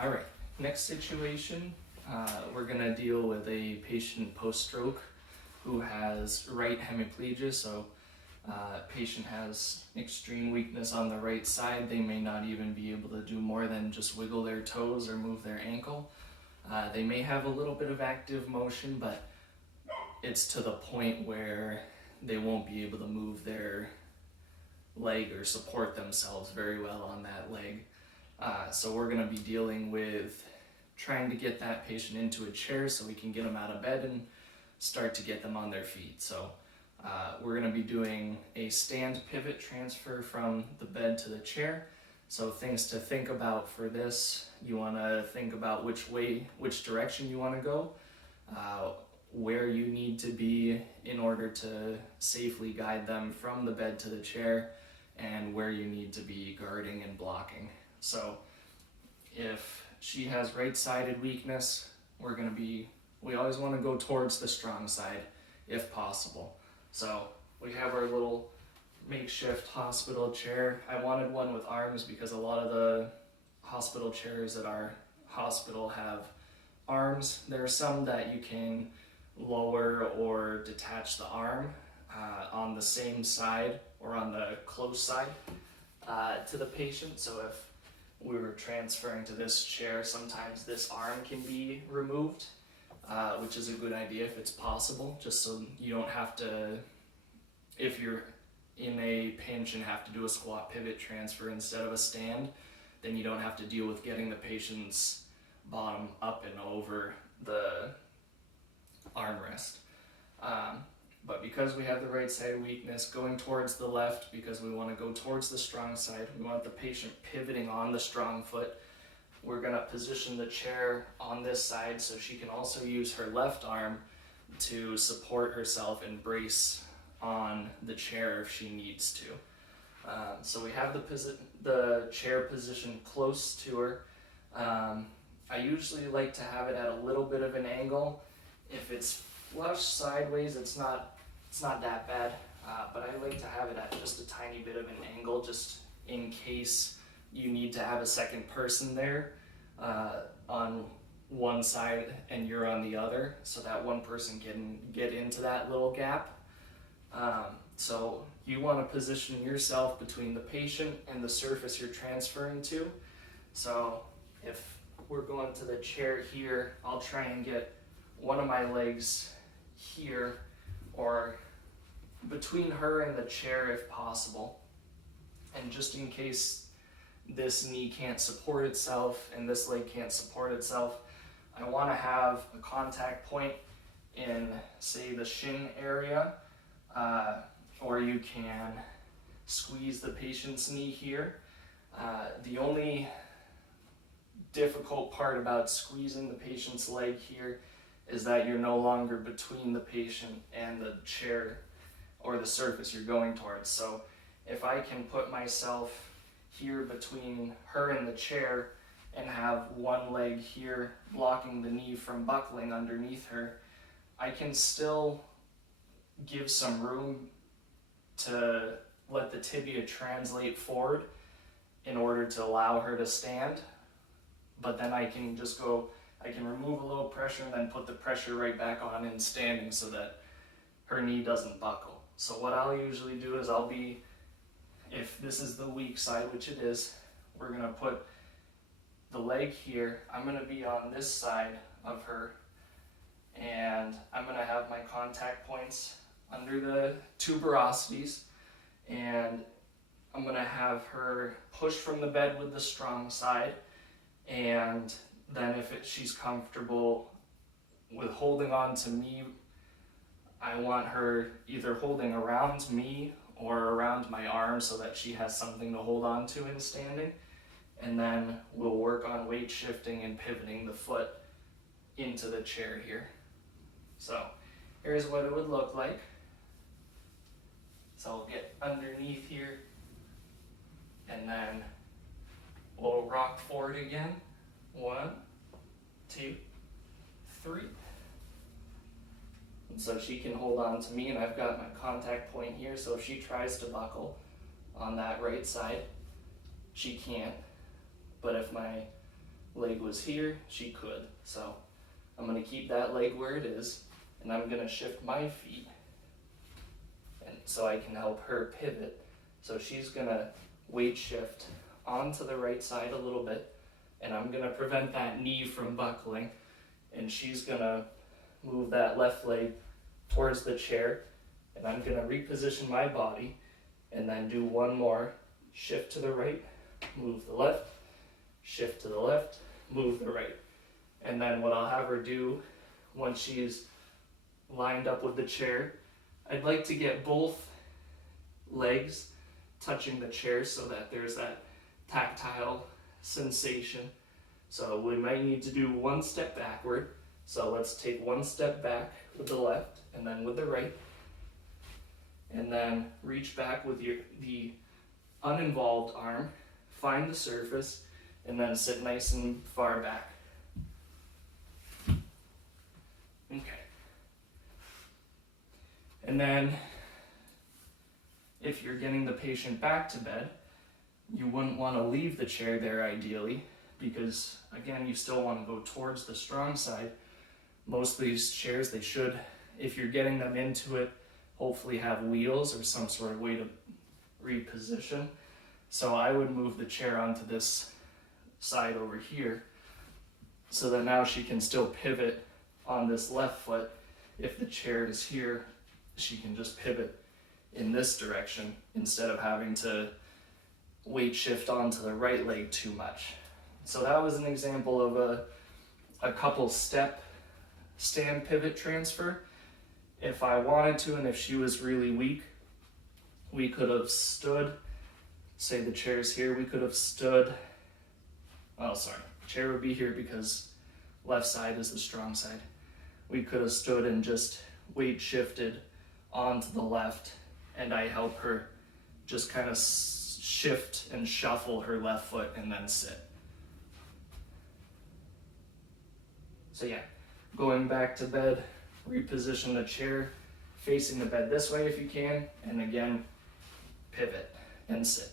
All right, next situation, we're gonna deal with a patient post-stroke who has right hemiplegia, so patient has extreme weakness on the right side. They may not even be able to do more than just wiggle their toes or move their ankle. They may have a little bit of active motion, but it's to the point where they won't be able to move their leg or support themselves very well on that leg. So we're going to be dealing with trying to get that patient into a chair so we can get them out of bed and start to get them on their feet. So we're going to be doing a stand pivot transfer from the bed to the chair. So things to think about for this: you want to think about which direction you want to go, where you need to be in order to safely guide them from the bed to the chair, and where you need to be guarding and blocking. So if she has right-sided weakness, we always want to go towards the strong side if possible. So we have our little makeshift hospital chair. I wanted one with arms because a lot of the hospital chairs at our hospital have arms. There are some that you can lower or detach the arm on the same side or on the close side to the patient. So if we were transferring to this chair, sometimes this arm can be removed, which is a good idea if it's possible, just so you don't have to, if you're in a pinch and have to do a squat pivot transfer instead of a stand, then you don't have to deal with getting the patient's bottom up and over the armrest. But because we have the right side weakness, going towards the left because we want to go towards the strong side, we want the patient pivoting on the strong foot. We're going to position the chair on this side so she can also use her left arm to support herself and brace on the chair if she needs to. So we have the chair positioned close to her. I usually like to have it at a little bit of an angle. If it's flush sideways, it's not that bad, but I like to have it at just a tiny bit of an angle, just in case you need to have a second person there on one side and you're on the other, so that one person can get into that little gap. So you want to position yourself between the patient and the surface you're transferring to. So if we're going to the chair here, I'll try and get one of my legs here or between her and the chair if possible. And just in case this knee can't support itself and this leg can't support itself, I want to have a contact point in, say, the shin area, or you can squeeze the patient's knee here. The only difficult part about squeezing the patient's leg here is that you're no longer between the patient and the chair or the surface you're going towards. So if I can put myself here between her and the chair and have one leg here blocking the knee from buckling underneath her, I can still give some room to let the tibia translate forward in order to allow her to stand. But then I can remove a little pressure and then put the pressure right back on in standing so that her knee doesn't buckle. So what I'll usually do is if this is the weak side, which it is, we're gonna put the leg here. I'm gonna be on this side of her, and I'm gonna have my contact points under the tuberosities, and I'm gonna have her push from the bed with the strong side, and then if she's comfortable with holding on to me, I want her either holding around me or around my arm so that she has something to hold on to in standing. And then we'll work on weight shifting and pivoting the foot into the chair here. So here's what it would look like. So I'll get underneath here, and then we'll rock forward again. 1, 2, 3. And so she can hold on to me, and I've got my contact point here, so if she tries to buckle on that right side, she can't. But if my leg was here, she could. So I'm gonna keep that leg where it is, and I'm gonna shift my feet, and so I can help her pivot. So she's gonna weight shift onto the right side a little bit, and I'm gonna prevent that knee from buckling, and she's gonna move that left leg towards the chair, and I'm gonna reposition my body, and then do one more, shift to the right, move the left, shift to the left, move the right. And then what I'll have her do once she's lined up with the chair, I'd like to get both legs touching the chair so that there's that tactile sensation. So we might need to do one step backward. So let's take one step back with the left and then with the right. And then reach back with the uninvolved arm, find the surface, and then sit nice and far back. Okay. And then if you're getting the patient back to bed, you wouldn't want to leave the chair there ideally, because again, you still want to go towards the strong side. Most of these chairs, they should, if you're getting them into it, hopefully have wheels or some sort of way to reposition. So I would move the chair onto this side over here so that now she can still pivot on this left foot. If the chair is here, she can just pivot in this direction instead of having to weight shift onto the right leg too much. So that was an example of a couple step stand pivot transfer. If I wanted to, and if she was really weak, we could have stood, say the chair's here, we could have stood, oh sorry, chair would be here because left side is the strong side. We could have stood and just weight shifted onto the left, and I help her just kind of shift and shuffle her left foot and then sit. So yeah, going back to bed, reposition the chair, facing the bed this way if you can, and again, pivot and sit.